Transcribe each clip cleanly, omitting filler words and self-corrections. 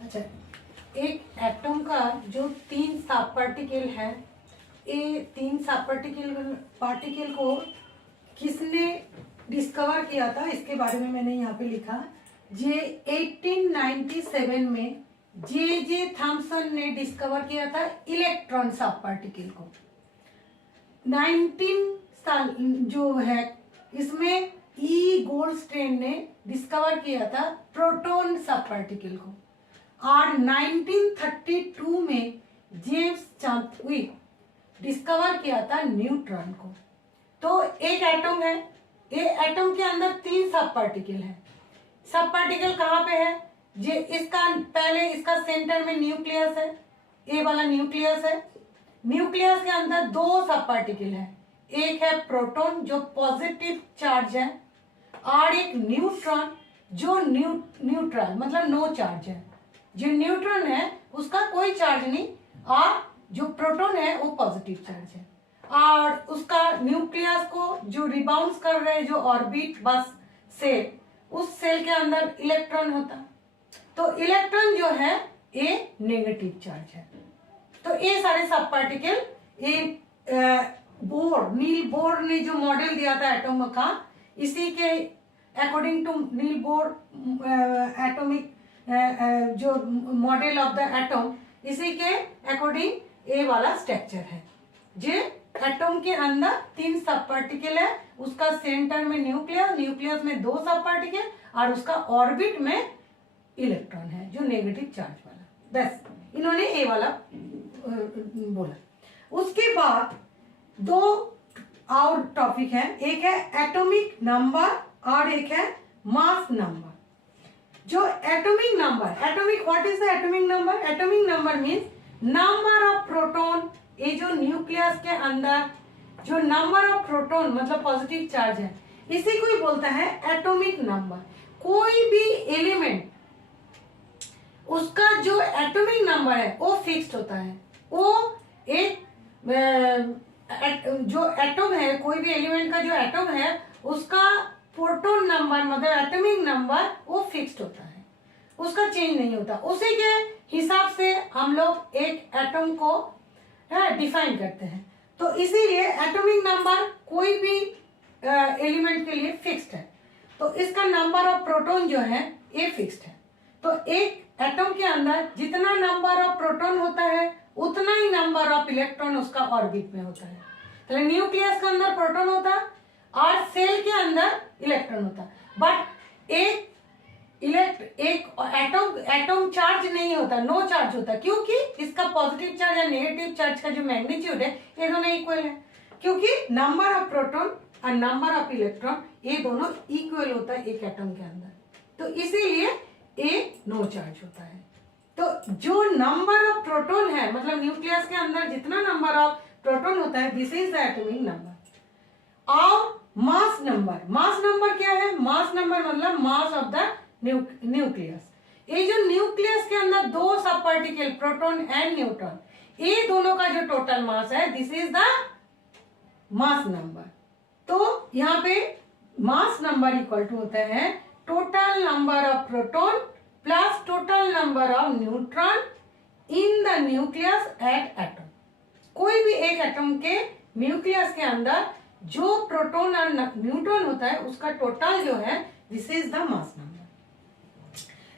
अच्छा, एक एटम का जो 3 सब पार्टिकल है, ये 3 सब पार्टिकल को किसने डिस्कवर किया था, इसके बारे में मैंने यहाँ पे लिखा। जे 1897 में जे थॉम्सन ने डिस्कवर किया था इलेक्ट्रॉन सब पार्टिकल को। 19 साल जो है इसमें ई गोल्डस्टेन ने डिस्कवर किया था प्रोटॉन सब पार्टिकल को। और 1932 में जेम्स चैडविक डिस्कवर किया था न्यूट्रॉन को। तो एक एटम है, ये एटम के अंदर 3 सब पार्टिकल है। सब पार्टिकल कहाँ पे है? जे इसका पहले इसका सेंटर में न्यूक्लियस है, ये वाला न्यूक्लियस है। न्यूक्लियस के अंदर 2 सब पार्टिकल है, एक है प्रोटॉन जो पॉजिटिव चार्ज है, और एक न्यूट्रॉन जो न्यूट्रल मतलब नो चार्ज है। जो न्यूट्रॉन है उसका कोई चार्ज नहीं, और जो प्रोटॉन है वो पॉजिटिव चार्ज है। और उसका न्यूक्लियस को जो रिबाउंस कर रहे हैं जो ऑर्बिट बस से, उस सेल के अंदर इलेक्ट्रॉन होता। तो इलेक्ट्रॉन जो है ये नेगेटिव चार्ज है। तो ये सारे सब पार्टिकल, ये नील बोर ने जो मॉडल दिया था एटम का, इसी के according to Niels Bohr atomic जो मॉडल ऑफ द एटम, इसी के अकॉर्डिंग ये वाला स्ट्रक्चर है। जो एटम के अंदर 3 सब पार्टिकल है, उसका सेंटर में न्यूक्लियस में 2 सब पार्टिकल, और उसका ऑर्बिट में इलेक्ट्रॉन है जो नेगेटिव चार्ज वाला। बस इन्होंने ये वाला बोला। उसके बाद 2 और टॉपिक है, एक है एटॉमिक नंबर और एक है मास नंबर। जो atomic number, atomic what is the atomic number? Atomic number means number of proton. ये जो न्यूक्लियस के अंदर जो नंबर ऑफ प्रोटॉन मतलब पॉजिटिव चार्ज है, इसी को ही बोलता है एटॉमिक नंबर। कोई भी एलिमेंट उसका जो एटॉमिक नंबर है वो फिक्स्ड होता है। वो एक जो एटम है, कोई भी एलिमेंट का जो एटम है उसका प्रोटॉन नंबर मतलब एटॉमिक नंबर वो फिक्स्ड होता है, उसका चेंज नहीं होता। उसी के हिसाब से हम लोग एक एटम को डिफाइन करते हैं। तो इसीलिए एटॉमिक नंबर कोई भी एलिमेंट के लिए फिक्स्ड है। तो इसका नंबर ऑफ प्रोटॉन जो है ये फिक्स्ड है। तो एक एटम के अंदर जितना नंबर ऑफ प्रोटॉन होता है उतना ही नंबर ऑफ इलेक्ट्रॉन उसका ऑर्बिट में होता है। तो न्यूक्लियस के अंदर प्रोटॉन होता और सेल के अंदर इलेक्ट्रॉन होता, बट एक एटम चार्ज नहीं होता, नो चार्ज होता, क्योंकि इसका पॉजिटिव चार्ज या नेगेटिव चार्ज का जो मैग्नीट्यूड है ये दोनों इक्वल है। क्योंकि नंबर ऑफ प्रोटॉन और नंबर ऑफ इलेक्ट्रॉन ये दोनों इक्वल होता है एक एटम के अंदर, तो इसीलिए ये नो चार्ज होता है। तो जो नंबर ऑफ प्रोटॉन है मतलब न्यूक्लियस के अंदर जितना नंबर ऑफ प्रोटॉन होता है, this is the atomic number. और मास नंबर, मास नंबर क्या है? मास नंबर मतलब मास ऑफ द न्यूक्लियस। ये जो न्यूक्लियस के अंदर 2 सब पार्टिकल प्रोटॉन एंड न्यूट्रॉन, ये दोनों का जो टोटल मास है, this is the mass number. तो यहाँ पे मास नंबर इक्वल टू होता है total number of proton plus total number of neutron in the nucleus eight atom. कोई भी एक एटम के न्यूक्लियस के अंदर जो प्रोटॉन और न्यूट्रॉन होता है उसका टोटल जो है, this is the mass number.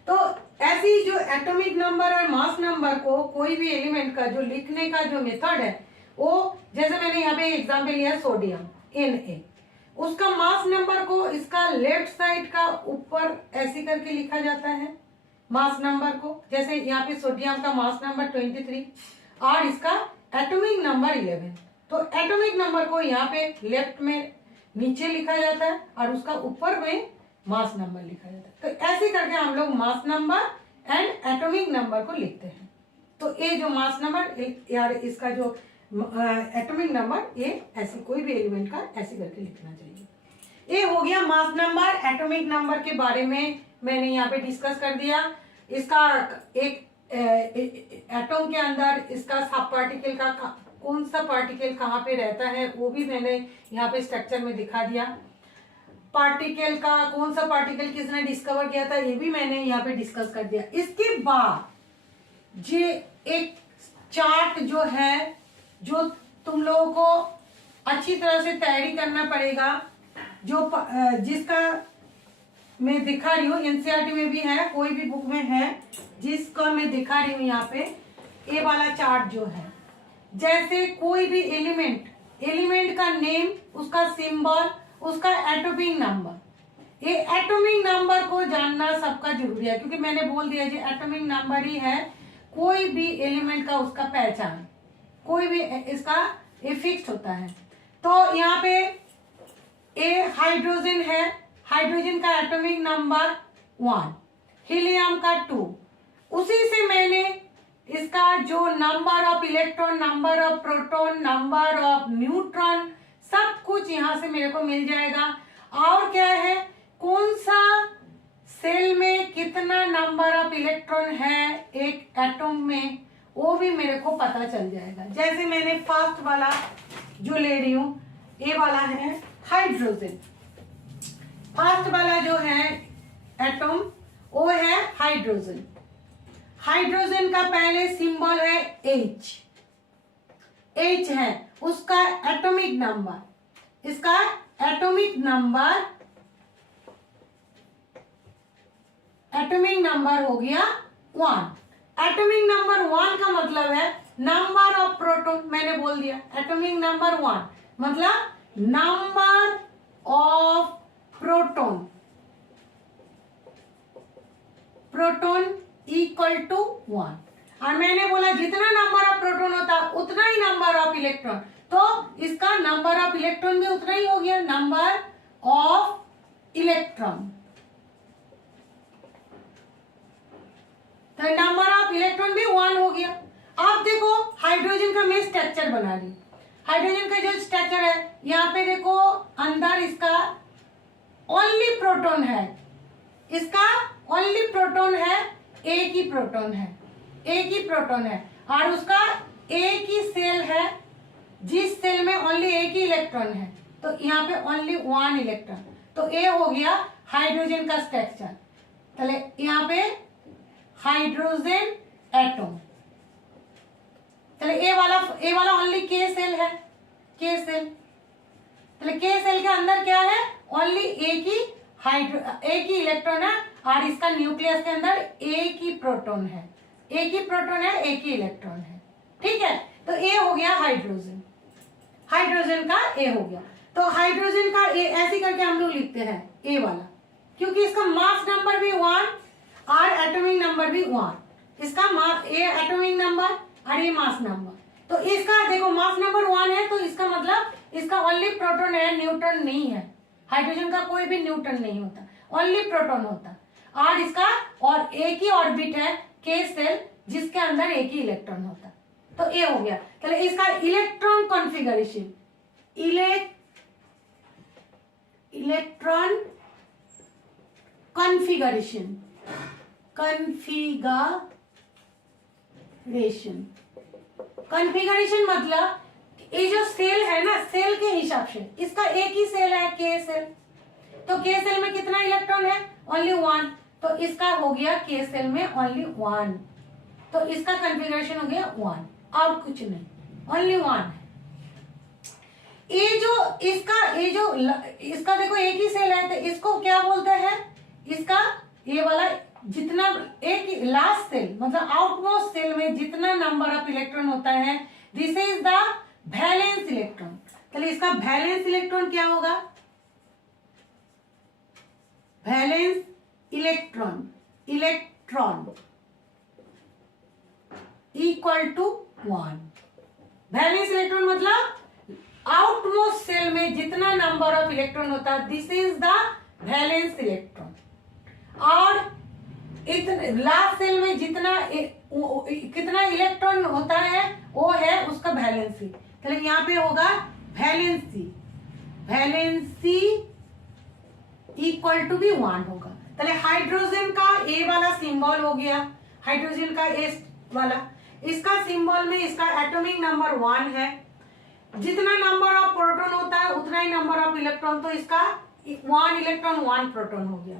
तो ऐसी जो एटॉमिक नंबर और मास नंबर को कोई भी एलिमेंट का जो लिखने का जो मेथड है, वो जैसे मैंने यहाँ पे एग्जाम्पल लिया सोडियम Na, उसका मास नंबर को इसका लेफ्ट साइड का ऊपर ऐसे करके लिखा जाता है मास नंबर को। जैसे यहाँ पे सोडियम का मास नंबर 23 और इसका एटॉमिक नंबर 11। तो एटॉमिक नंबर को यहाँ पे लेफ्ट में नीचे लिखा जाता है और उसका ऊपर में मास नंबर लिखा जाता है। तो ऐसे करके हम लोग mass number and atomic number को लिखते हैं। तो ये जो मास नंबर यार इसका जो एटॉमिक नंबर, ये ऐसे कोई भी एलिमेंट का ऐसे करके लिखना चाहिए। ये हो गया मास नंबर। एटॉमिक नंबर के बारे में मैंने यहाँ पे डिस्कस कर दिया। इसका एक एटम के अंदर इसका सब पार्टिकल का कौन सा पार्टिकल कहाँ पे रहता है वो भी मैंने यहाँ पे स्ट्रक्चर में दिखा दिया। पार्टिकल का कौन सा पार्टिकल किसने डिस्कवर किया था ये भी मैंने यहाँ पे डिस्कस कर दिया। इसके बाद ये एक चार्ट जो है, जो तुम लोगों को अच्छी तरह से तैयारी करना पड़ेगा, जो जिसका मैं दिखा रही हूँ, एनसीईआरटी में भी है, कोई भी बुक में है, जिसका मैं दिखा रही हूँ यहाँ पे, ये वाला चार्ट जो है, जैसे कोई भी एलिमेंट का नेम, उसका सिंबल, उसका एटॉमिक नंबर, ये एटॉमिक नंबर को जानना सबका जरूरी है, क्योंकि मैंने बोल दिया जी एटॉमिक नंबर ही है कोई भी एलिमेंट का, उसका पहचान, कोई भी इसका ये फिक्स होता है। तो यहाँ पे ए हाइड्रोजन है, हाइड्रोजन का एटॉमिक नंबर 1, हीलियम का 2, उसी से मैंने इसका जो number of electron, number of proton, number of neutron, सब कुछ यहाँ से मेरे को मिल जाएगा। और क्या है, कौन सा सेल में कितना नंबर ऑफ इलेक्ट्रॉन है एक एटॉम में, वो भी मेरे को पता चल जाएगा। जैसे मैंने फर्स्ट वाला जो ले रही हूँ, ये वाला है हाइड्रोजन, फर्स्ट वाला जो है एटॉम वो है हाइड्रोजन। हाइड्रोजन का पहले सिंबल है H है, उसका एटॉमिक नंबर, इसका एटॉमिक नंबर हो गया 1। एटॉमिक नंबर 1 का मतलब है नंबर ऑफ प्रोटॉन, मैंने बोल दिया एटॉमिक नंबर 1 मतलब number of proton equal to 1। और मैंने बोला जितना नंबर ऑफ प्रोटॉन होता उतना ही नंबर ऑफ इलेक्ट्रॉन, तो इसका नंबर ऑफ इलेक्ट्रॉन भी उतना ही हो गया, नंबर ऑफ इलेक्ट्रॉन। तो नंबर ऑफ इलेक्ट्रॉन भी 1 हो गया। अब देखो हाइड्रोजन का मैं स्ट्रक्चर बना रही, हाइड्रोजन का जो स्ट्रक्चर है, यहाँ पे देखो अंदर इसका ओनली प्रोटॉन है, इसका ओनली प्रोटॉन है, एक ही प्रोटॉन है, और उसका एक ही सेल है, जिस सेल में ओनली एक ही इलेक्ट्रॉन है, तो यहाँ पे ओनली 1 इलेक्ट्रॉन, तो ये हो गया हाइड्रोजन का स्ट्रक्चर। चले यहाँ पे हाइड्रोजन एटॉम, चले ये वाला ओनली के सेल है, के सेल, चले के सेल के अंदर क्या है, ओनली एक ही इलेक्ट्रॉन है, और इसका न्यूक्लियस के अंदर एक ही प्रोटॉन है, एक ही इलेक्ट्रॉन है। ठीक है, तो ए हो गया हाइड्रोजन का ए हो गया। तो हाइड्रोजन का ए ऐसे करके हम लोग लिखते हैं ए वाला, क्योंकि इसका मास नंबर भी 1 और एटॉमिक नंबर भी 1, इसका ए एटॉमिक नंबर और ये मास नंबर। तो इसका देखो मास नंबर 1 है, तो इसका मतलब इसका ओनली प्रोटॉन है, न्यूट्रॉन नहीं है। हाइड्रोजन का कोई भी न्यूट्रॉन नहीं होता, ओनली प्रोटॉन होता, और इसका और एक ही ऑर्बिट है के सेल, जिसके अंदर एक ही इलेक्ट्रॉन होता। तो ये हो गया। चलो इसका इलेक्ट्रॉन कॉन्फ़िगरेशन, इलेक्ट्रॉन कॉन्फ़िगरेशन मतलब ये जो सेल है ना, सेल के हिसाब से इसका एक ही सेल है के सेल, तो के सेल में कितना इलेक्ट्रॉन है, ओनली 1, तो इसका हो गया के सेल में ओनली 1, तो इसका कॉन्फ़िगरेशन हो गया 1, और कुछ नहीं, ओनली 1 है। इसका देखो एक ही सेल है, तो इसको क्या बोलते हैं, इसका ये वाला जितना एक लास्ट सेल मतलब आउटमोस्ट सेल में जितना नंबर ऑफ इलेक्ट्रॉन होता है, this is the valence electron. चलिए इसका वैलेंस इलेक्ट्रॉन क्या होगा, valence electron equal to 1। Valence electron मतलब आउटमोस्ट सेल में जितना नंबर ऑफ इलेक्ट्रॉन होता है, this is the valence electron. और लास्ट सेल में कितना इलेक्ट्रॉन होता है, वो है उसका वैलेंसी। चलिए यहाँ पे होगा वैलेंसी इक्वल टू भी 1 होगा। चलिए हाइड्रोजन का ए वाला सिंबल हो गया, हाइड्रोजन का ए वाला, इसका सिंबल में इसका एटॉमिक नंबर 1 है, जितना नंबर ऑफ प्रोटॉन होता है उतना ही नंबर ऑफ इलेक्ट्रॉन, तो इसका 1 इलेक्ट्रॉन 1 प्रोटॉन हो गया।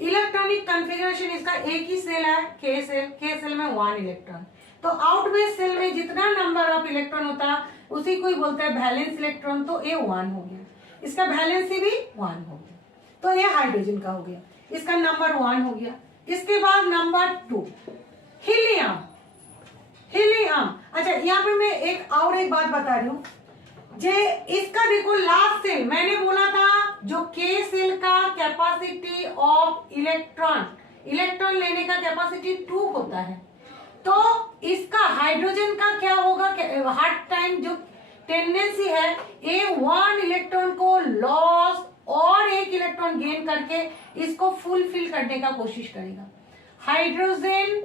इलेक्ट्रॉनिक कॉन्फ़िगरेशन इसका एक ही सेल है, के सेल में 1 इलेक्ट्रॉन। तो आउटवेस्ट सेल में जितना नंबर ऑफ इलेक्ट्रॉन होता है उसी को ही बोलते हैं वैलेंस इलेक्ट्रॉन। तो ये 1 हो गया, इसका वैलेंसी भी 1 हो गया। तो ये हाइड्रोजन का हो गया, इसका नंबर 1 हो गया। इसके बाद नंबर 2 हीलियम। हीलियम, अच्छा यहाँ पे मैं एक बात बता रही हूँ, जे इसका देखो लास्ट सेल मैंने बोला था जो के सेल का कैपेसिटी ऑफ इलेक्ट्रॉन लेने का कैपेसिटी 2 होता है। तो इसका हाइड्रोजन का क्या होगा, हर टाइम जो टेंडेंसी है ये 1 इलेक्ट्रॉन को लॉस और 1 इलेक्ट्रॉन गेन करके इसको फुलफिल करने का कोशिश करेगा। हाइड्रोजन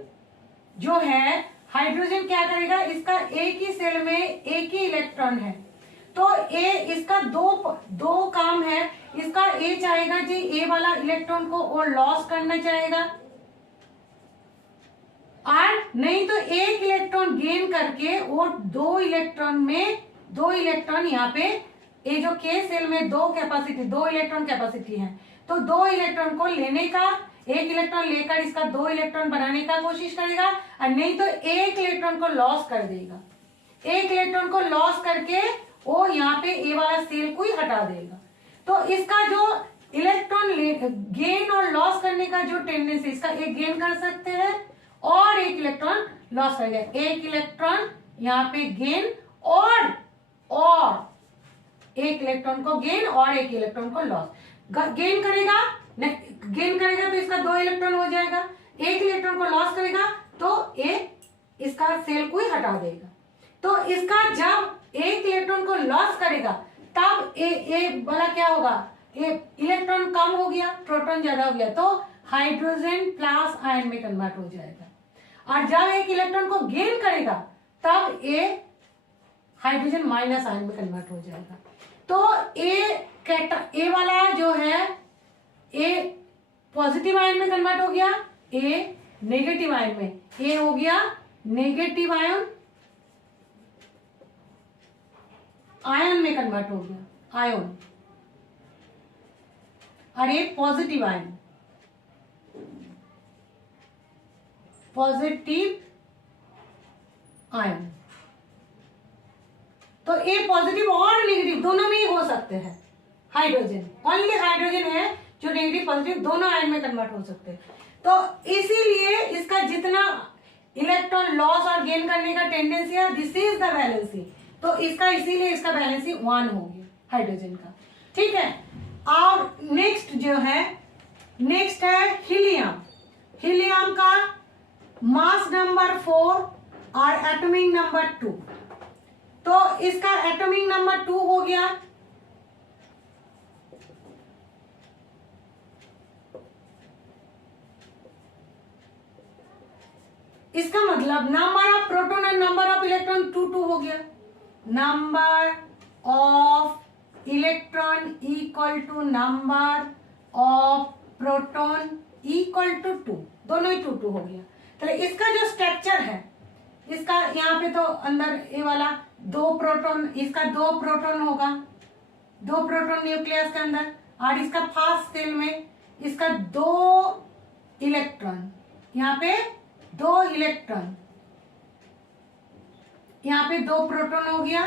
जो है, हाइड्रोजन क्या करेगा, इसका एक ही सेल में एक ही इलेक्ट्रॉन है, तो ए इसका दो काम है। इसका ए चाहेगा जी ए वाला इलेक्ट्रॉन को और लॉस करना चाहेगा, और नहीं तो 1 इलेक्ट्रॉन गेन करके और 2 इलेक्ट्रॉन यहाँ पे ये जो के सेल में 2 इलेक्ट्रॉन कैपेसिटी है, तो 2 इलेक्ट्रॉन को लेने का, 1 इलेक्ट्रॉन लेकर इसका 2 इलेक्ट्रॉन बनाने का कोशिश करेगा, और नहीं तो 1 इलेक्ट्रॉन को लॉस कर देगा। 1 इलेक्ट्रॉन को लॉस करके वो यहाँ पे ए वाला सेल को ही हटा देगा। तो इसका जो इलेक्ट्रॉन गेन और लॉस करने का जो टेंडेंसी, इसका एक गेन कर सकते हैं और 1 इलेक्ट्रॉन लॉस करेगा। 1 इलेक्ट्रॉन यहाँ पे गेन और 1 इलेक्ट्रॉन को गेन और 1 इलेक्ट्रॉन को लॉस। गेन करेगा तो इसका 2 इलेक्ट्रॉन हो जाएगा, 1 इलेक्ट्रॉन को लॉस करेगा तो इसका सेल को ही हटा देगा। तो इसका जब 1 इलेक्ट्रॉन को लॉस करेगा तब ए वाला क्या होगा, इलेक्ट्रॉन कम हो गया, प्रोटॉन ज्यादा हो गया, तो हाइड्रोजन प्लस आयन में कन्वर्ट हो जाएगा। और जब 1 इलेक्ट्रॉन को गेन करेगा तब हाइड्रोजन माइनस आयन में कन्वर्ट हो जाएगा। तो ए वाला जो है पॉजिटिव आयन में कन्वर्ट हो गया, नेगेटिव आयन में, हो गया नेगेटिव आयन में कन्वर्ट हो गया, आयन, और ये पॉजिटिव आयन, तो ये पॉजिटिव और नेगेटिव दोनों में ही हो सकते हैं। हाइड्रोजन, ओनली हाइड्रोजन है जो नेगेटिव पॉजिटिव दोनों आयन में कन्वर्ट हो सकते हैं। तो इसीलिए इसका जितना इलेक्ट्रॉन लॉस और गेन करने का टेंडेंसी है, दिस इज द वैलेंसी। तो इसका इसीलिए इसका वैलेंसी 1 हो गया हाइड्रोजन का, ठीक है। और नेक्स्ट है हीलियम। हीलियम का मास नंबर 4 और एटॉमिक नंबर 2। तो इसका एटॉमिक नंबर 2 हो गया, इसका मतलब नंबर ऑफ प्रोटॉन और नंबर ऑफ इलेक्ट्रॉन 2 हो गया। Number of electron equal to number of proton equal to 2, दोनों ही 2 हो गया। तो इसका जो स्ट्रक्चर है, इसका यहाँ पे तो अंदर ये वाला 2 प्रोटॉन, इसका 2 प्रोटॉन होगा, 2 प्रोटॉन न्यूक्लियस के अंदर, और इसका फर्स्ट सेल में इसका 2 इलेक्ट्रॉन, यहाँ पे 2 इलेक्ट्रॉन, यहाँ पे 2 प्रोटॉन हो गया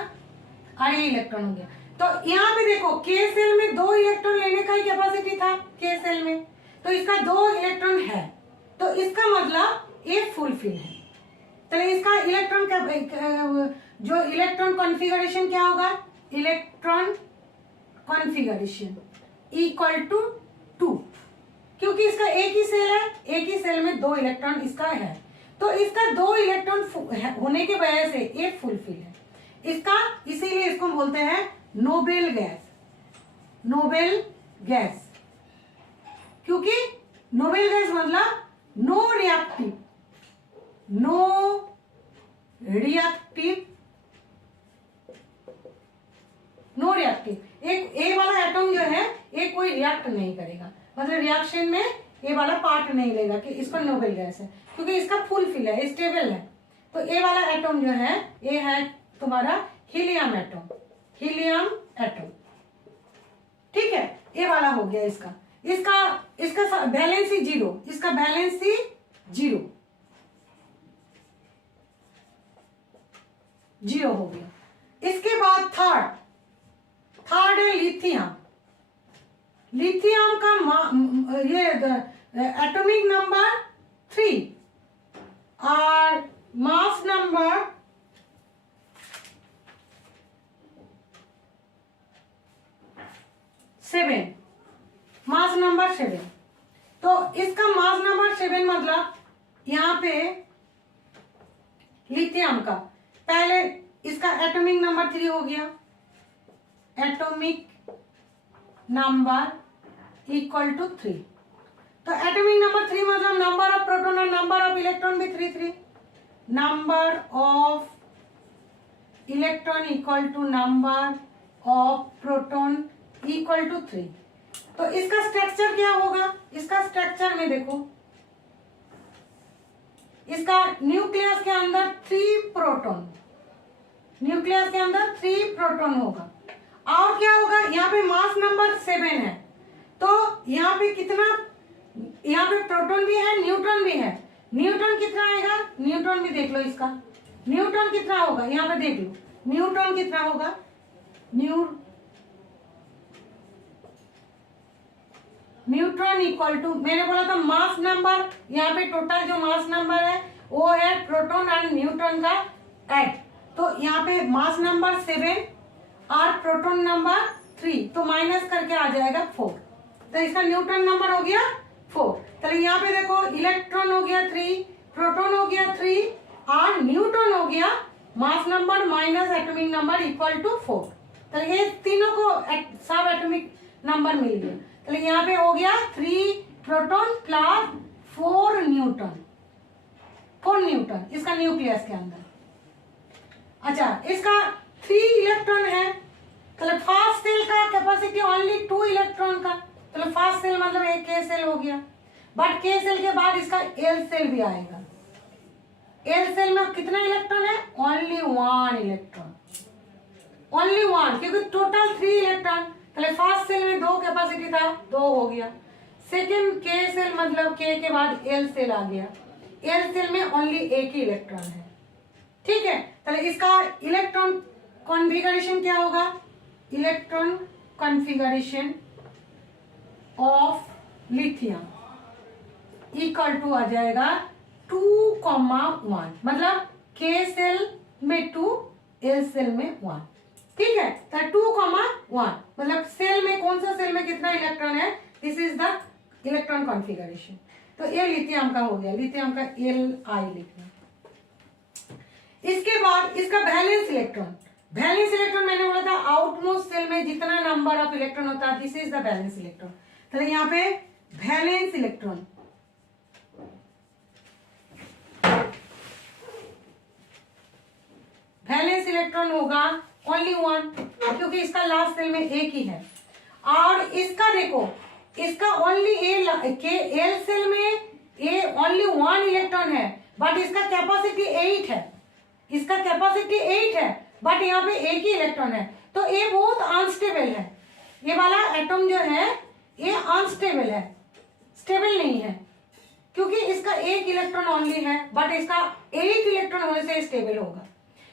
और ये इलेक्ट्रॉन हो गया। तो यहाँ पे देखो के सेल में 2 इलेक्ट्रॉन लेने का ही कैपेसिटी था के सेल में, तो इसका 2 इलेक्ट्रॉन है, तो इसका मतलब ये फुलफिल है। तो इसका इलेक्ट्रॉन का जो इलेक्ट्रॉन कॉन्फ़िगरेशन क्या होगा, इलेक्ट्रॉन कॉन्फ़िगरेशन इक्वल टू 2, क्योंकि इसका एक ही सेल है, एक ही सेल में 2 इलेक्ट्रॉन इसका है, तो इसका 2 इलेक्ट्रॉन होने की वजह से ये फुलफिल है इसका, इसीलिए इसको बोलते हैं नोबेल गैस। नोबेल गैस, क्योंकि नोबेल गैस मतलब नो रिएक्टिव, एक ए वाला एटम जो है ये कोई रिएक्ट नहीं करेगा, मतलब रिएक्शन में ये वाला पार्ट नहीं लेगा कि इसको नोबेल गैस है, क्योंकि इसका फुलफिल है, स्टेबल है। तो ए वाला एटम जो है ये है तुम्हारा हीलियम एटम, ठीक है। ये वाला हो गया इसका वैलेंसी 0, इसका वैलेंसी 0, 0 हो गया। इसके बाद थर्ड है लिथियम। लिथियम का ये एटॉमिक नंबर 3 और मास नंबर 7, मास नंबर 7। तो इसका मास नंबर 7 मतलब यहाँ पे लिथियम का पहले इसका एटॉमिक नंबर 3 हो गया, एटॉमिक नंबर इक्वल टू 3। तो एटॉमिक नंबर 3 मतलब नंबर ऑफ प्रोटॉन और नंबर ऑफ इलेक्ट्रॉन भी 3 number of electron equal to number of proton equal to 3। तो इसका स्ट्रक्चर क्या होगा? इसका स्ट्रक्चर में देखो, इसका न्यूक्लियस के अंदर 3 प्रोटॉन, न्यूक्लियस के अंदर 3 प्रोटॉन होगा। और क्या होगा, यहाँ पे मास नंबर 7 है, तो यहाँ पे कितना, यहाँ पे प्रोटॉन भी है, न्यूट्रॉन भी है। न्यूट्रॉन कितना आएगा? न्यूट्रॉन भी देख लो, इसका न्यूट्रॉन कितना होगा, यहाँ पे देख लो न्यूट्रॉन कितना होगा। न्यूट्रॉन इक्वल टू, मैंने बोला था मास नंबर, यहाँ पे टोटल जो मास नंबर है वो है प्रोटॉन और न्यूट्रॉन का ऐड। तो यहाँ पे मास नंबर 7 और प्रोटॉन नंबर 3, तो माइनस करके आ जाएगा 4। तो इसका न्यूट्रॉन नंबर हो गया 4। तो यहाँ पे देखो इलेक्ट्रॉन हो गया 3, प्रोटॉन हो गया 3 और न्यूट्रॉन हो गया mass number minus atomic number equal to 4। तो ये तीनों को सब एटॉमिक नंबर मिल गया। तो यहाँ पे हो गया 3 प्रोटॉन प्लस 4 न्यूट्रॉन, 4 न्यूट्रॉन इसका न्यूक्लियस के अंदर। अच्छा, इसका 3 इलेक्ट्रॉन है, तो फर्स्ट सेल का कैपेसिटी ओनली 2 इलेक्ट्रॉन का, तो फर्स्ट सेल मतलब एक के सेल हो गया। बट के सेल के बाद इसका एल सेल भी आएगा। एल सेल में कितना इलेक्ट्रॉन है? ओनली 1 इलेक्ट्रॉन, ओनली 1, क्योंकि टोटल 3 इलेक्ट्रॉन। पहले फर्स्ट सेल में 2 कैपेसिटी था, 2 हो गया। सेकेंड के सेल मतलब के बाद एल सेल आ गया, एल सेल में ओनली एक ही इलेक्ट्रॉन है। ठीक है, तो इसका इलेक्ट्रॉन कॉन्फ़िगरेशन क्या होगा? Electron configuration of lithium equal to आ जाएगा 2,1, मतलब के सेल में 2, एल सेल में 1। ठीक है, तो 2,1 मतलब सेल में, कौन सा सेल में कितना इलेक्ट्रॉन है, this is the electron configuration. तो ये लिथियम का हो गया, लिथियम का Li लिखना। इसके बाद इसका वैलेंस इलेक्ट्रॉन, वैलेंस इलेक्ट्रॉन मैंने बोला था आउटमोस्ट सेल में जितना नंबर ऑफ इलेक्ट्रॉन होता है, this is the valence electron. तो यहाँ पे वैलेंस इलेक्ट्रॉन, वैलेंस इलेक्ट्रॉन होगा ओनली 1, क्योंकि इसका लास्ट सेल में एक ही है। और इसका देखो, इसका ओनली एल सेल में ए ओनली 1 इलेक्ट्रॉन है, बट इसका कैपेसिटी 8 है, इसका कैपेसिटी 8 है, बट यहाँ पे एक ही इलेक्ट्रॉन है। तो ये बहुत अनस्टेबल है, ये वाला एटम जो है ये अनस्टेबल है, स्टेबल नहीं है, क्योंकि इसका एक इलेक्ट्रॉन ओनली है, बट इसका 8 इलेक्ट्रॉन होने से स्टेबल होगा।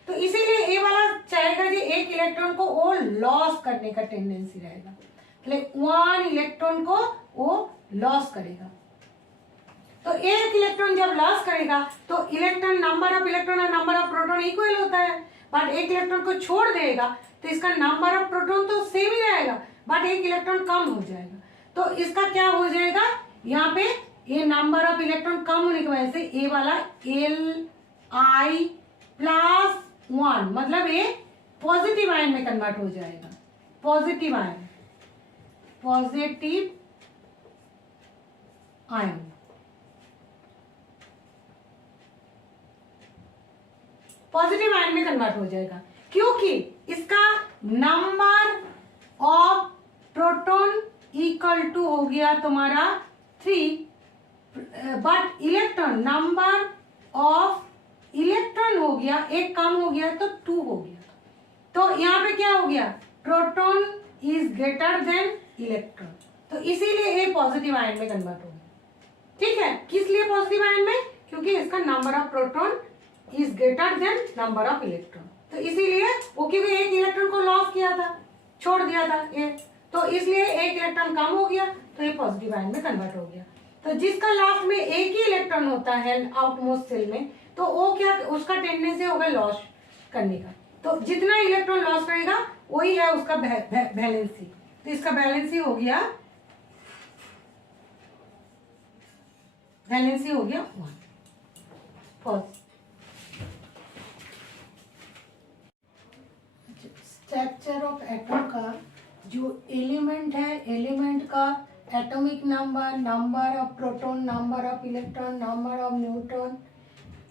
तो इसीलिए ये वाला चाहेगा कि एक इलेक्ट्रॉन को वो लॉस करने का टेंडेंसी रहेगा, तो 1 इलेक्ट्रॉन को वो लॉस करेगा। तो एक इलेक्ट्रॉन जब लॉस करेगा तो इलेक्ट्रॉन, नंबर ऑफ इलेक्ट्रॉन और नंबर ऑफ प्रोटॉन इक्वल होता है, बट एक इलेक्ट्रॉन को छोड़ देगा तो इसका नंबर ऑफ प्रोटॉन तो सेम ही रहेगा, बट एक इलेक्ट्रॉन कम हो जाएगा। तो इसका क्या हो जाएगा, यहाँ पे ये नंबर ऑफ इलेक्ट्रॉन कम होने की वजह से ये वाला Li प्लस 1 मतलब ये पॉजिटिव आयन में कन्वर्ट हो जाएगा, positive ion, positive ion. Positive ion में कन्वर्ट हो जाएगा, क्योंकि इसका number of proton equal to हो गया तुम्हारा 3, but electron, number of electron हो गया, एक कम हो गया तो 2 हो गया। तो यहाँ पे क्या हो गया, proton is greater than electron, तो इसीलिए ये पॉजिटिव आयन में कन्वर्ट हो गया। ठीक है, किस लिए पॉजिटिव आयन में, क्योंकि इसका number of proton is greater than number of electron. तो इसीलिए वो क्योंकि एक इलेक्ट्रॉन को लॉस किया था, छोड़ दिया था ये, तो इसलिए एक इलेक्ट्रॉन कम हो गया, तो ये पॉजिटिव आयन में कन्वर्ट हो गया। तो जिसका लास्ट में एक ही इलेक्ट्रॉन होता है आउटमोस्ट सेल में, तो वो क्या, उसका टेंडेंसी होगा लॉस करने का। तो जितना इलेक्ट्रॉन लॉस करेगा वही है उसका वैलेंसी। तो इसका वैलेंसी हो गया 1। स्ट्रक्चर ऑफ एटम का जो एलिमेंट है, एलिमेंट का atomic number, number of proton, number of electron, number of neutron,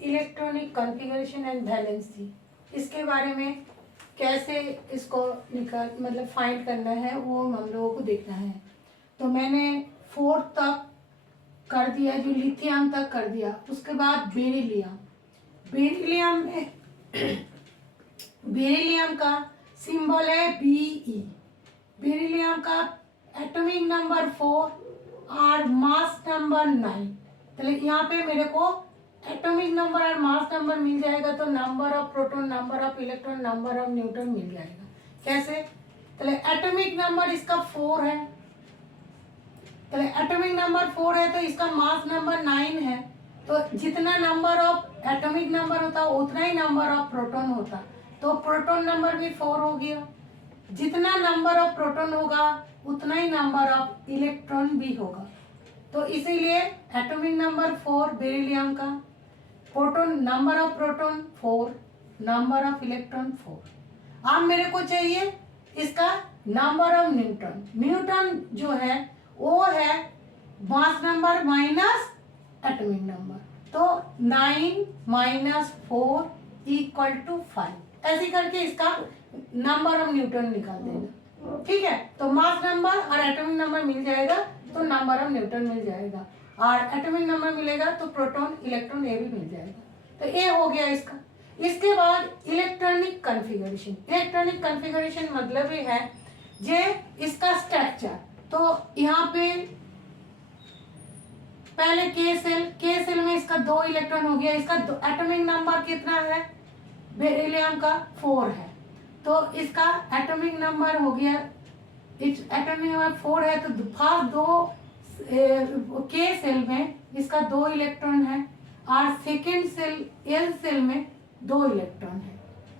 electronic configuration and valency, इसके बारे में कैसे इसको मतलब फाइंड करना है वो हम लोगों को देखना है। तो मैंने 4 तक कर दिया, जो लिथियम तक कर दिया। उसके बाद बेरिलियम, बेरिलियम में बेरिलियम का सिंबल है Be। बेरिलियम का एटॉमिक नंबर 4 और मास नंबर 9। तो यहाँ पे मेरे को एटॉमिक नंबर और मास नंबर मिल जाएगा, तो number of proton, number of electron, number of neutron मिल जाएगा। कैसे? तो एटॉमिक नंबर इसका 4 है, तो एटॉमिक नंबर 4 है, तो इसका मास नंबर 9 है। तो जितना नंबर ऑफ एटॉमिक नंबर होता उतना ही नंबर ऑफ प्रोटॉन होता, तो प्रोटॉन नंबर भी 4 हो गया। जितना नंबर ऑफ प्रोटॉन होगा उतना ही नंबर ऑफ इलेक्ट्रॉन भी होगा। तो इसीलिए एटॉमिक नंबर 4 बेरिलियम का, proton, number of proton 4, number of electron 4। अब मेरे को चाहिए इसका नंबर ऑफ न्यूट्रॉन। न्यूट्रॉन जो है वो है मास नंबर माइनस एटॉमिक नंबर, तो 9 माइनस 4 इक्वल टू 5। ऐसे करके इसका नंबर ऑफ न्यूट्रॉन निकाल देगा। ठीक है, तो मास नंबर और एटॉमिक नंबर मिल जाएगा तो नंबर ऑफ न्यूट्रॉन मिल जाएगा, और एटॉमिक नंबर मिलेगा तो प्रोटॉन, इलेक्ट्रॉन ये भी मिल जाएगा। तो ये हो गया इसका। इसके बाद इलेक्ट्रॉनिक कॉन्फ़िगरेशन। इलेक्ट्रॉनिक कॉन्फ़िगरेशन मतलब ये है जे इसका स्ट्रक्चर। तो यहाँ पे पहले के सेल में इसका 2 इलेक्ट्रॉन हो गया। इसका एटॉमिक नंबर कितना है? बेरिलियम का 4 है, तो इसका एटॉमिक नंबर हो गया, एटॉमिक नंबर 4 है, तो फर्स्ट 2 के सेल में इसका 2 इलेक्ट्रॉन है, और सेकेंड सेल एल सेल में 2 इलेक्ट्रॉन है,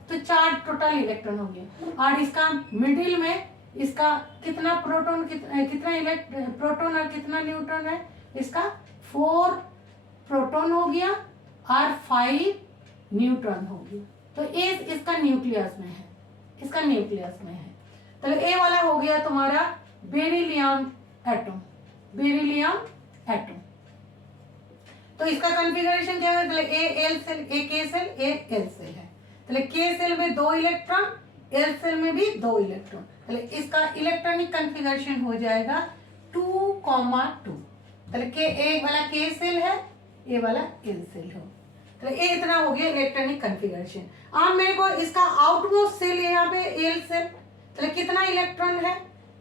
तो 4 टोटल इलेक्ट्रॉन हो गया। और इसका मिडिल में इसका कितना प्रोटॉन, कितना प्रोटॉन और कितना न्यूट्रॉन है? इसका 4 प्रोटॉन हो गया और 5 न्यूट्रॉन हो गया। तो ये इसका न्यूक्लियस में है, इसका न्यूक्लियस में है। तो ए वाला हो गया तुम्हारा बेरिलियम एटम, बेरिलियम एटम। तो इसका कॉन्फ़िगरेशन क्या है? ए एल सेल, ए के सेल, ए एल सेल है। तो के सेल में 2 इलेक्ट्रॉन, एल सेल में भी 2 इलेक्ट्रॉन। तो इसका इलेक्ट्रॉनिक कॉन्फ़िगरेशन हो जाएगा 2,2। तो ए वाला के सेल है, ए वाला एल सेल हो। तो ये इतना हो गया इलेक्ट्रॉनिक कॉन्फ़िगरेशन। अब मेरे को इसका आउटमोस्ट सेल है यहाँ पे एल सेल, तो कितना इलेक्ट्रॉन है?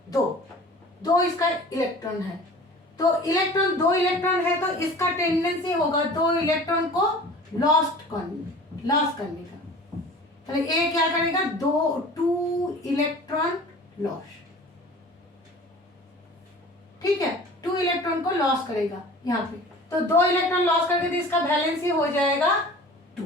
2 इसका इलेक्ट्रॉन है। तो इलेक्ट्रॉन 2 इलेक्ट्रॉन है, तो इसका टेंडेंसी होगा 2 इलेक्ट्रॉन को लॉस करने का। तो ये क्या करेगा? 2 इलेक्ट्रॉन लॉस। ठीक है, 2 इलेक्ट्रॉन को लॉस करेगा यहाँ पे। तो 2 इलेक्ट्रॉन लॉस करके तो इसका वैलेंसी हो जाएगा 2,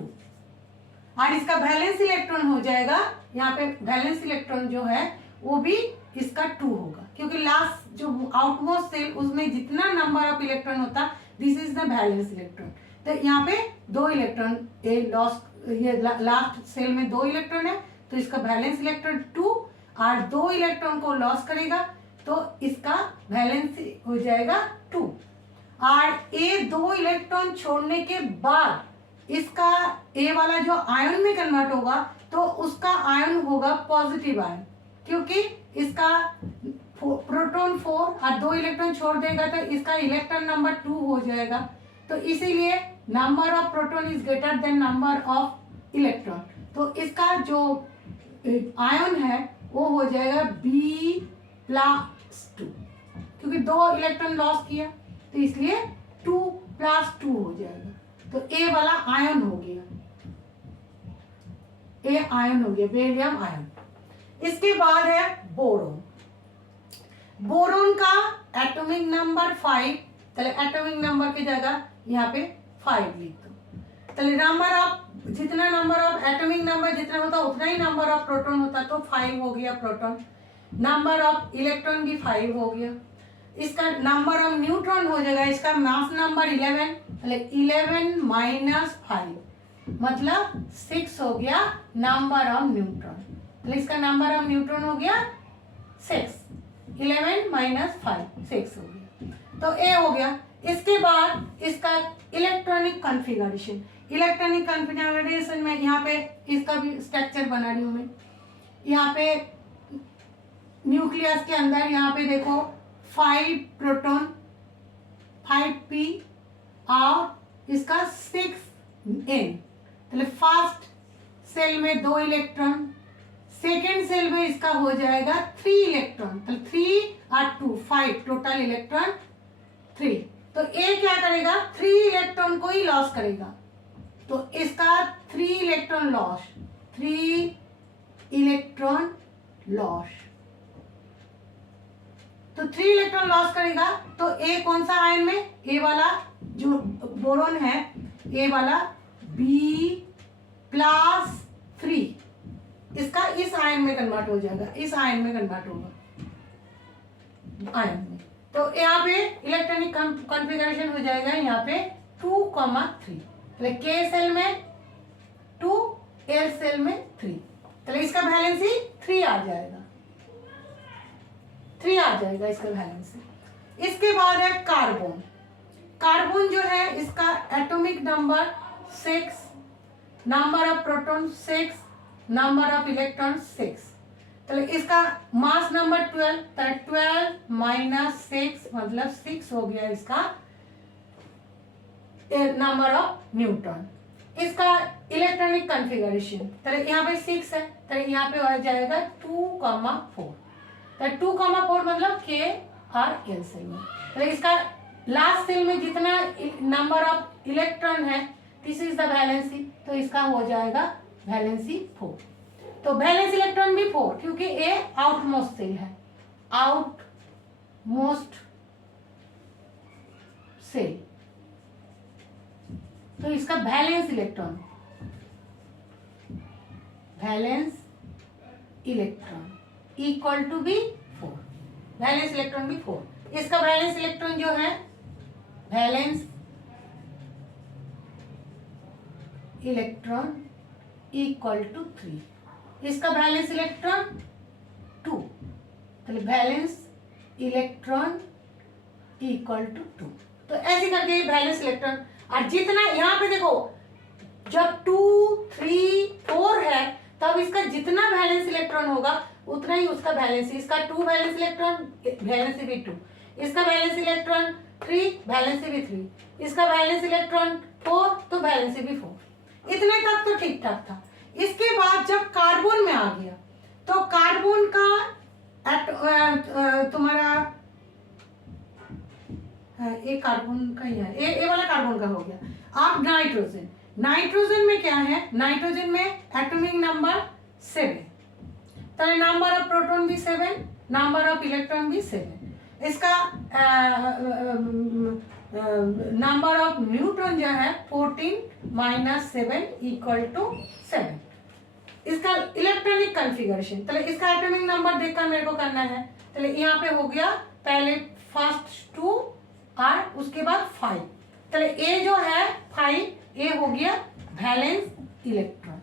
और इसका वैलेंस इलेक्ट्रॉन हो जाएगा, यहाँ पे वैलेंस इलेक्ट्रॉन जो है वो भी इसका 2 होगा, क्योंकि लास्ट जो आउटमोस्ट सेल उसमें जितना नंबर ऑफ इलेक्ट्रॉन होता, this is the valence electron. तो यहाँ पे 2 इलेक्ट्रॉन लॉस, ये लास्ट सेल में 2 इलेक्ट्रॉन है, तो इसका वैलेंस इलेक्ट्रॉन 2, और 2 इलेक्ट्रॉन को लॉस करेगा तो इसका वैलेंसी हो जाएगा 2। और ए 2 इलेक्ट्रॉन छोड़ने के बाद इसका ए वाला जो आयन में कन्वर्ट होगा, तो उसका आयन होगा पॉजिटिव आयन, क्योंकि इसका प्रोटॉन 4 और 2 इलेक्ट्रॉन छोड़ देगा, तो इसका इलेक्ट्रॉन नंबर 2 हो जाएगा। तो इसीलिए number of proton is greater than number of electron. तो इसका जो आयन है वो हो जाएगा B+2, क्योंकि 2 इलेक्ट्रॉन लॉस किया, तो इसलिए 2+2 हो जाएगा। तो ए वाला आयन हो गया। ए आयन हो गया, बेरिलियम आयन। इसके बाद है बोरोन। बोरोन का एटॉमिक नंबर 5, चले एटॉमिक नंबर की जगह यहाँ पे 5 लिख दो। चले नंबर ऑफ, जितना नंबर ऑफ एटॉमिक नंबर जितना होता उतना ही नंबर ऑफ प्रोटॉन होता, तो 5 हो गया प्रोटॉन। नंबर ऑफ इलेक्ट्रॉन भी 5 हो गया। इसका नंबर ऑफ न्यूट्रॉन हो जाएगा, इसका मास नंबर 11, 11 माइनस 5 मतलब 6 हो गया नंबर ऑफ न्यूट्रॉन। इसका नंबर ऑफ न्यूट्रॉन हो गया 6, 11 माइनस 5 6 हो गया, तो ए हो गया। इसके बाद इसका इलेक्ट्रॉनिक कॉन्फ़िगरेशन, इलेक्ट्रॉनिक कॉन्फ़िगरेशन में यहाँ पे इसका भी स्ट्रक्चर बना रही हूँ मैं। यहाँ पे न्यूक्लियस के अंदर यहाँ पे देखो 5 प्रोटॉन 5p और इसका 6n, मतलब फर्स्ट सेल में 2 इलेक्ट्रॉन, सेकेंड सेल में इसका हो जाएगा 3 इलेक्ट्रॉन, तो 3 और 2 5 टोटल इलेक्ट्रॉन 3। तो ए क्या करेगा, 3 इलेक्ट्रॉन को ही लॉस करेगा, तो इसका 3 इलेक्ट्रॉन लॉस, 3 इलेक्ट्रॉन लॉस, तो 3 इलेक्ट्रॉन लॉस करेगा। तो ए कौन सा आयन में, ए वाला जो बोरोन है, ए वाला B+3 इसका इस आयन में कन्वर्ट हो जाएगा, इस आयन में कन्वर्ट होगा आयन में। तो यहाँ पे इलेक्ट्रॉनिक कॉन्फ़िगरेशन हो जाएगा यहाँ पे 2,3, तो के सेल में 2, एल सेल में 3, तो इसका वैलेंसी 3 आ जाएगा, 3 आ जाएगा इसका वैलेंसी। इसके बाद है कार्बन। कार्बन जो है इसका atomic number 6, number of proton 6, number of electron 6, तो इसका मास नंबर 12, तो 12 माइनस 6 मतलब 6 हो गया इसका नंबर ऑफ न्यूट्रॉन। इसका इलेक्ट्रॉनिक कॉन्फ़िगरेशन, तो यहाँ पे 6 है, तो यहाँ पे आ जाएगा 2,4, तो 2,4 मतलब के और एल सेल में, तो इसका लास्ट सेल में जितना नंबर ऑफ इलेक्ट्रॉन है दिस इज द वैलेंसी, तो इसका हो जाएगा वैलेंसी 4। तो वैलेंस इलेक्ट्रॉन भी 4, क्योंकि ए आउट मोस्ट सेल है, आउट मोस्ट सेल, तो इसका valence electron, valence electron equal to भी 4, वैलेंस इलेक्ट्रॉन भी 4। इसका वैलेंस इलेक्ट्रॉन जो है, वैलेंस इलेक्ट्रॉन इक्वल टू 3, इसका वैलेंस इलेक्ट्रॉन 2, तो वैलेंस इलेक्ट्रॉन इक्वल टू 2। तो ऐसे करके वैलेंस इलेक्ट्रॉन, और जितना यहाँ पे देखो जब 2, 3, 4 है तब इसका जितना वैलेंस इलेक्ट्रॉन होगा उतना ही उसका वैलेंसी, इसका 2 वैलेंस इलेक्ट्रॉन, वैलेंसी भी 2, इसका वैलेंस इलेक्ट्रॉन 3, वैलेंसी भी 3, इसका वैलेंस इलेक्ट्रॉन 4, तो वैलेंसी भी 4। इतने तक तो ठीक ठाक था। इसके बाद जब कार्बन में आ गया तो कार्बन का तुम्हारा ये कार्बन का ही है, ये वाला कार्बन का हो गया। अब नाइट्रोजन, नाइट्रोजन में क्या है, नाइट्रोजन में एटॉमिक नंबर 7, तो नंबर ऑफ प्रोटॉन भी 7, नंबर ऑफ इलेक्ट्रॉन भी 7, इसका नंबर ऑफ न्यूट्रॉन जो है 14 माइनस 7 इक्वल टू 7। इसका इलेक्ट्रॉनिक कॉन्फ़िगरेशन, तो इसका एटॉमिक नंबर देखकर मेरे को करना है, तो यहाँ पे हो गया पहले फर्स्ट 2 और उसके बाद 5, तो ए जो है 5, ए हो गया वैलेंस इलेक्ट्रॉन,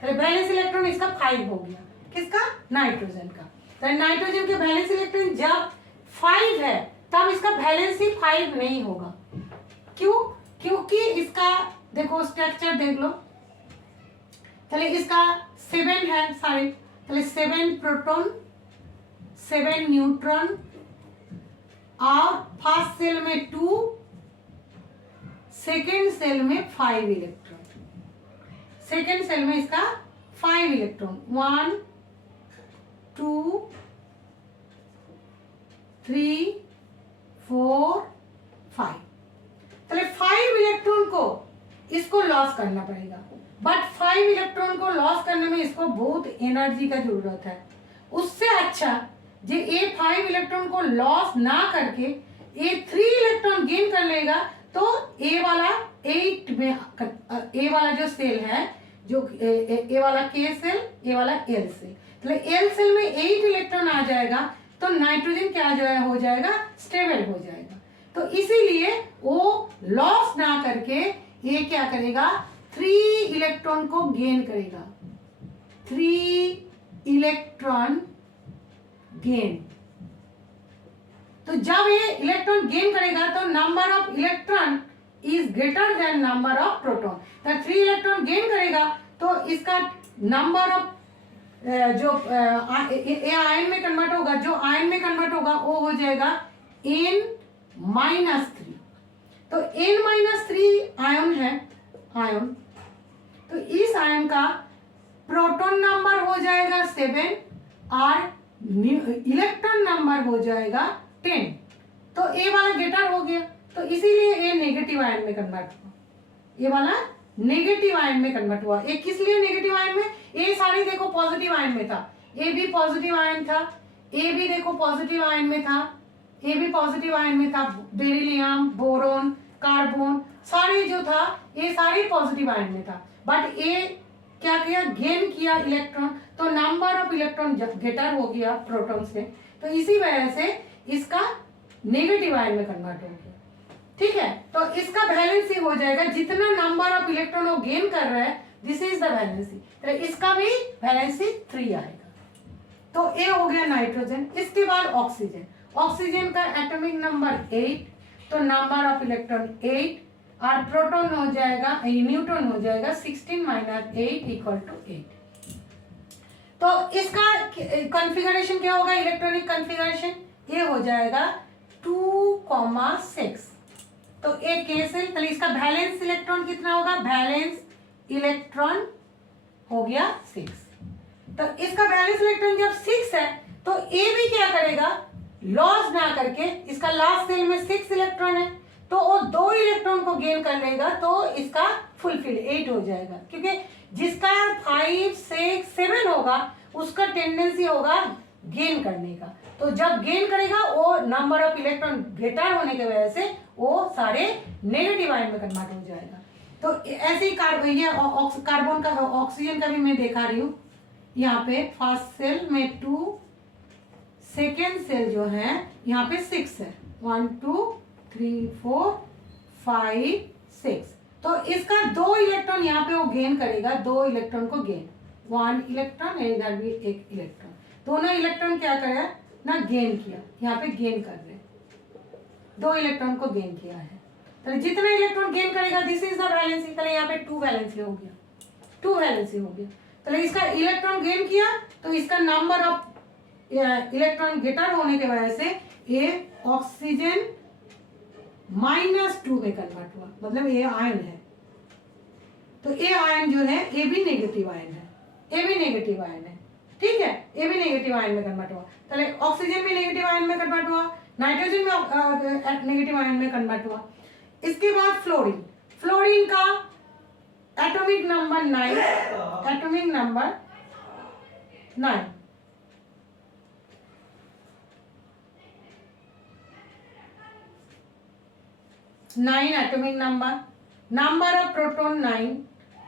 तो वैलेंस इलेक्ट्रॉन इसका 5 हो गया, किसका, नाइट्रोजन का। तो नाइट्रोजन के वैलेंस इलेक्ट्रॉन जब 5 है तब इसका वैलेंसी 5 नहीं होगा, क्यों, क्योंकि इसका देखो स्ट्रक्चर देख लो, चलिए इसका 7 है सारे, चलिए 7 प्रोटॉन 7 न्यूट्रॉन और फर्स्ट सेल में 2, सेकेंड सेल में 5 इलेक्ट्रॉन, सेकेंड सेल में इसका 5 इलेक्ट्रॉन, 1 2 3 4 5, चलिए 5 इलेक्ट्रॉन को इसको लॉस करना पड़ेगा, बट 5 इलेक्ट्रॉन को लॉस करने में इसको बहुत एनर्जी का जरूरत है। उससे अच्छा जो ये 5 इलेक्ट्रॉन को लॉस ना करके ये 3 इलेक्ट्रॉन गेन कर लेगा, तो ए वाला 8 में ए वाला जो सेल है, जो ए वाला के सेल, ए वाला एल सेल, तो एल सेल में 8 इलेक्ट्रॉन आ जाएगा, तो नाइट्रोजन क्या जो है हो जाएगा, स्टेबल हो जाएगा। तो इसीलिए वो लॉस ना करके ये क्या करेगा, 3 इलेक्ट्रॉन को गेन करेगा, 3 इलेक्ट्रॉन गेन। तो जब ये इलेक्ट्रॉन गेन करेगा तो number of electron is greater than number of proton. तो 3 इलेक्ट्रॉन गेन करेगा तो इसका नंबर ऑफ जो आयन में कन्वर्ट होगा, जो आयन में कन्वर्ट होगा वो हो जाएगा n-3। तो n-3 आयन है, आयन, तो इस आयन का प्रोटॉन नंबर हो जाएगा 7 और इलेक्ट्रॉन नंबर हो जाएगा 10। तो ए वाला गेटर हो गया, तो इसीलिए ये नेगेटिव आयन में कन्वर्ट हुआ, ये वाला नेगेटिव आयन में कन्वर्ट हुआ। ये किस लिए नेगेटिव आयन में, ये सारी देखो पॉजिटिव आयन में था, ए भी पॉजिटिव आयन था, ए भी देखो पॉजिटिव आयन में था, ए भी पॉजिटिव आयन में था, बेरिलियम, बोरोन, कार्बन सारे जो था ये सारे पॉजिटिव आयन में था। बट ये क्या किया, गेन किया इलेक्ट्रॉन, तो नंबर ऑफ इलेक्ट्रॉन ग्रेटर हो गया प्रोटॉन से, तो इसी वजह से इसका नेगेटिव आयन में कन्वर्ट हो गया। ठीक है, तो इसका वैलेंसी हो जाएगा, जितना नंबर ऑफ इलेक्ट्रॉन वो गेन कर रहा है, दिस इज द वैलेंसी, तो इसका भी वैलेंसी 3 आएगा। तो ये हो गया नाइट्रोजन। इसके बाद ऑक्सीजन, ऑक्सीजन का एटॉमिक नंबर 8, तो नंबर ऑफ इलेक्ट्रॉन 8 और प्रोटॉन हो जाएगा, न्यूट्रॉन हो जाएगा 16 - 8 = 8। तो इसका कॉन्फ़िगरेशन क्या होगा, इलेक्ट्रॉनिक कॉन्फ़िगरेशन ये हो जाएगा 2,6। तो एक केसेल, तो इसका बैलेंस इलेक्ट्रॉन कितना होगा, बैलेंस इलेक्ट्रॉन हो गया 6। तो इसका बैलेंस इलेक्ट्रॉन जब 6 है तो ए भी क्या करेगा, लॉस ना करके, इसका लास्ट सेल में 6 इलेक्ट्रॉन है तो वो 2 इलेक्ट्रॉन को गेन कर लेगा, तो इसका फुलफिल 8 हो जाएगा, क्योंकि जिसका 5, 6, 7 होगा उसका टेंडेंसी होगा गेन करने का। तो जब गेन करेगा वो नंबर ऑफ इलेक्ट्रॉन ग्रेटर होने की वजह से वो सारे नेगेटिव आयन में कन्वर्ट हो जाएगा। तो ऐसे ही कार्बन का, ऑक्सीजन का भी मैं दिखा रही हूँ। यहाँ पे फर्स्ट सेल में 2, सेकेंड सेल जो है यहाँ पे 6 है, 1 2 3 4 5 6। तो इसका 2 इलेक्ट्रॉन यहाँ पे वो गेन करेगा, 2 इलेक्ट्रॉन को गेन, 1 इलेक्ट्रॉन, इधर भी 1 इलेक्ट्रॉन, दोनों इलेक्ट्रॉन क्या करा ना, गेन किया, यहाँ पे गेन कर रहे, 2 इलेक्ट्रॉन को गेन किया है। तो जितना इलेक्ट्रॉन गेन करेगा दिस इज द वैलेंसी, तो यहाँ पे 2 वैलेंसी हो गया, 2 वैलेंसी हो गया। तो इसका इलेक्ट्रॉन गेन किया तो इसका नंबर ऑफ इलेक्ट्रॉन ग्रेटर होने की वजह से ये ऑक्सीजन -2 में कन्वर्ट हुआ, मतलब ये आयन है। तो ये आयन जो है ये भी नेगेटिव आयन है, ये भी नेगेटिव आयन है। ठीक है, ये भी नेगेटिव आयन में कन्वर्ट हुआ, चले ऑक्सीजन भी नेगेटिव आयन में कन्वर्ट हुआ, नाइट्रोजन में नेगेटिव आयन में कन्वर्ट हुआ। इसके बाद फ्लोरीन, फ्लोरीन का atomic number 9, atomic number 9, atomic number, number of proton 9,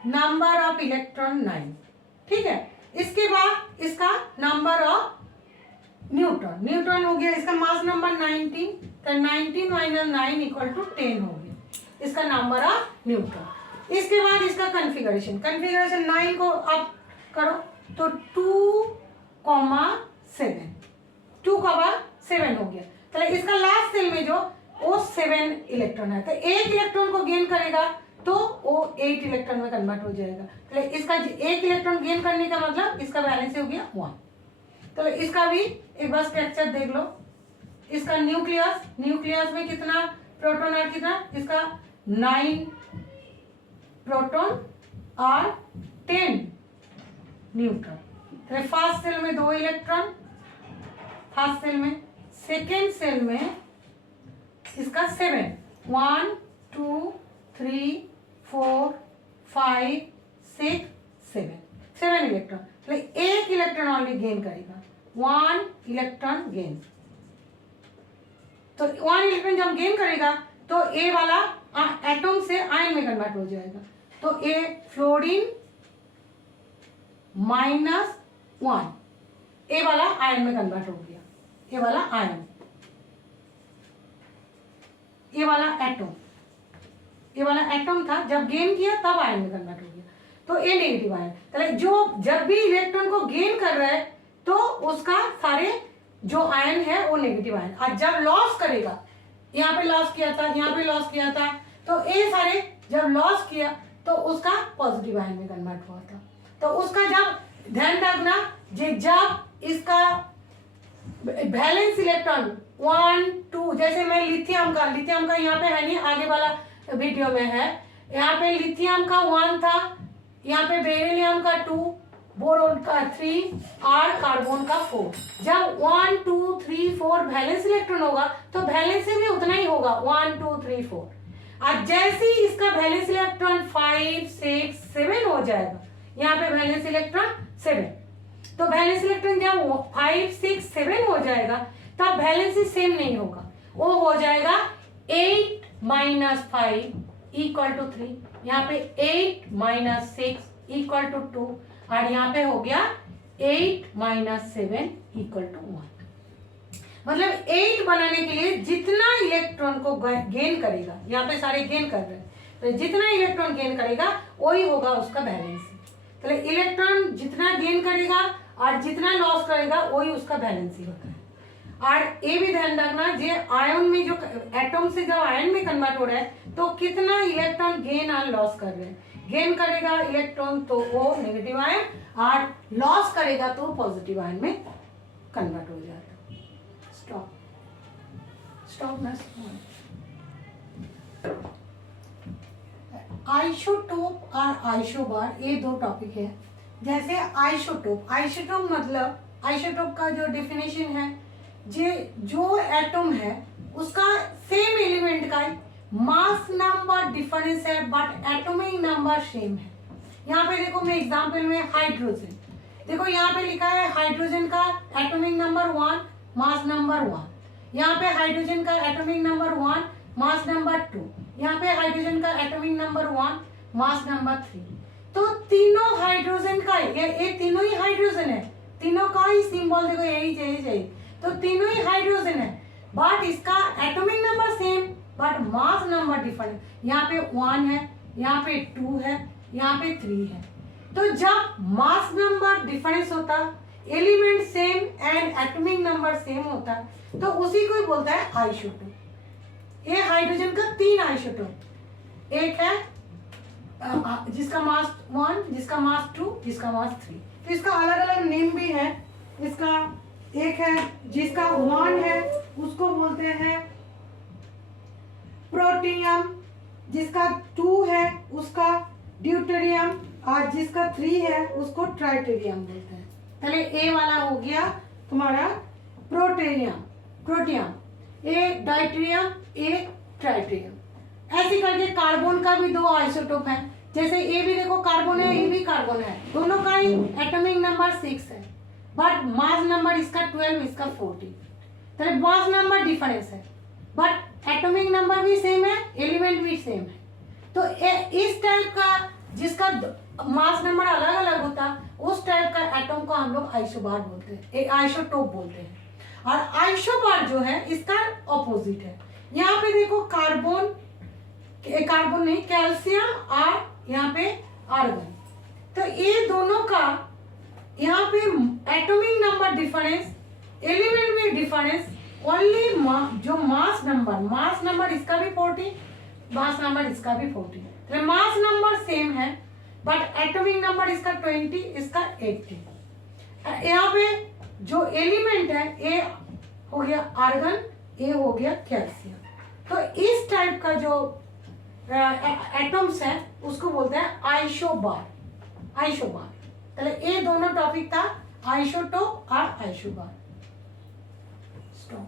number of electron 9। ठीक है, इसके बाद इसका नंबर ऑफ न्यूट्रॉन, न्यूट्रॉन हो गया, इसका मास नंबर 19, तो 19 - 9 = 10 हो गया इसका नंबर ऑफ न्यूट्रॉन। इसके बाद इसका कॉन्फ़िगरेशन, कॉन्फ़िगरेशन 9 को आप करो तो 2,7, 2,7 हो गया। तो इसका लास्ट सेल में जो वो 7 इलेक्ट्रॉन है, तो 1 इलेक्ट्रॉन को गेन करेगा तो वो 8 इलेक्ट्रॉन में कन्वर्ट हो जाएगा। तो इसका 1 इलेक्ट्रॉन गेन करने का मतलब इसका बैलेंस हो गया 1। तो इसका भी एक बार स्ट्रक्चर देख लो, इसका न्यूक्लियस, न्यूक्लियस में कितना प्रोटॉन और कितना, इसका 9 प्रोटॉन और 10 न्यूट्रॉन। तो फर्स्ट सेल में 2 इलेक्ट्रॉन, फर्स्ट सेल में, सेकेंड सेल में इसका 7, 1 2 3 4 5 6 7 इलेक्ट्रॉन, तो एक इलेक्ट्रॉन ऑनली गेन करेगा, 1 इलेक्ट्रॉन गेन। तो 1 इलेक्ट्रॉन जब गेन करेगा तो ए वाला एटम से आयन में कन्वर्ट हो जाएगा, तो ए फ्लोरीन -1 ए वाला आयन में कन्वर्ट हो गया, ए वाला आयन, ये वाला एटम, ये वाला एटम था, जब गेन किया तब आयन में कन्वर्ट हो गया, तो ए नेगेटिव आयन। तो जो जब भी इलेक्ट्रॉन को गेन कर रहा है तो उसका सारे जो आयन है वो नेगेटिव आयन, और जब लॉस करेगा, यहाँ पे लॉस किया था, यहाँ पे लॉस किया था, तो ये सारे जब लॉस किया तो उसका पॉजिटिव आयन में कन्वर्ट हुआ था। तो उसका जब ध्यान रखना, जब इसका वैलेंस इलेक्ट्रॉन 1 2, जैसे मैं लिथियम का यहाँ पे है नहीं, आगे वाला वीडियो में है, यहाँ पे लिथियम का 1 था, यहाँ पे बेरिलियम का 2, बोरोन का 3 और कार्बन का 4। जब 1 2 3 4 वैलेंस इलेक्ट्रॉन होगा तो वैलेंस भी उतना ही होगा, 1 2 3 4। और जैसे ही इसका वैलेंस इलेक्ट्रॉन 5 6 7 हो जाएगा, यहाँ पे वैलेंस इलेक्ट्रॉन 7, तो वैलेंस इलेक्ट्रॉन जब 5 6 7 हो जाएगा तब वैलेंसी सेम नहीं होगा, वो हो जाएगा 8 - 5 = 3, यहाँ पे 8 - 6 = 2, और यहाँ पे हो गया 8 - 7 = 1। मतलब 8 बनाने के लिए जितना इलेक्ट्रॉन को गेन करेगा, यहाँ पे सारे गेन कर रहे हैं, तो जितना इलेक्ट्रॉन गेन करेगा वही होगा उसका वैलेंसी। तो इलेक्ट्रॉन जितना गेन करेगा और जितना लॉस करेगा वही उसका वैलेंसी होता है। और ये भी ध्यान रखना, जे आयन में जो एटम से जब आयन में कन्वर्ट हो रहा है तो कितना इलेक्ट्रॉन गेन और लॉस कर रहे हैं। गेन करेगा इलेक्ट्रॉन तो वो नेगेटिव आयन, और लॉस करेगा तो पॉजिटिव आयन में कन्वर्ट हो जाता है। स्टॉप ना, आइसोटोप और आइसोबार, ये दो टॉपिक है। जैसे आइसोटोप मतलब आइसोटोप का जो डेफिनेशन है, जो एटम है उसका सेम एलिमेंट का मास नंबर डिफरेंस है बट एटॉमिक नंबर सेम है। यहाँ पे देखो, मैं एग्जांपल में हाइड्रोजन, देखो यहाँ पे लिखा है हाइड्रोजन का एटॉमिक नंबर 1 मास नंबर 1, यहाँ पे हाइड्रोजन का एटॉमिक नंबर 1 मास नंबर 2, यहाँ पे हाइड्रोजन का एटॉमिक नंबर 1 मास नंबर 3। तो तीनों हाइड्रोजन का, ये तीनों ही हाइड्रोजन है, तीनों का ही सिंबल देखो यही, तो तीनों ही हाइड्रोजन है, बट इसका atomic number same but mass number different. यहाँ पे 1 है, यहाँ पे 2 है, यहाँ पे 3 है। तो जब मास नंबर डिफरेंस होता, element same and atomic number same होता, तो उसी को ही बोलता है आइसोटोप। ये हाइड्रोजन का 3 आइसोटोप, एक है जिसका मास 1, जिसका मास 2, जिसका मास 3, तो इसका अलग अलग नेम भी है। इसका एक है जिसका 1 है उसको बोलते हैं प्रोटियम, जिसका 2 है उसका ड्यूटेरियम, और जिसका 3 है उसको ट्राइटेरियम बोलते हैं। पहले ए वाला हो गया तुम्हारा प्रोटियम, ए डाइटेरियम, ए ट्राइटेरियम। ऐसे करके कार्बन का भी 2 आइसोटोप है, जैसे ए भी देखो कार्बन है, ए भी कार्बन है, दोनों का ही एटॉमिक नंबर 6 है बट मास नंबर इसका 12, इसका 14, तो मास नंबर डिफरेंस है बट एटॉमिक नंबर भी सेम है, एलिमेंट भी सेम है। तो इस टाइप का जिसका मास नंबर अलग अलग होता, उस टाइप का एटम को हम लोग आइसोबार बोलते हैं, आइसोटोप बोलते हैं। और आइसोबार जो है इसका ऑपोजिट है। यहाँ पे देखो कार्बन नहीं, कैल्शियम और यहाँ पे आर्गन, तो ये दोनों का यहाँ पे एटॉमिक नंबर डिफरेंस, एलिमेंट में डिफरेंस, ओनली जो मास नंबर इसका भी 14, मास नंबर इसका भी 14, तो मास नंबर सेम है बट एटॉमिक नंबर इसका 20, इसका 80। यहाँ पे जो एलिमेंट है ए हो गया आर्गन, ए हो गया कैल्शियम। तो इस टाइप का जो एटम्स है उसको बोलते हैं आइसोबार। तो ये दोनों टॉपिक था, आइसोटोप और आइसोबार। स्टॉप।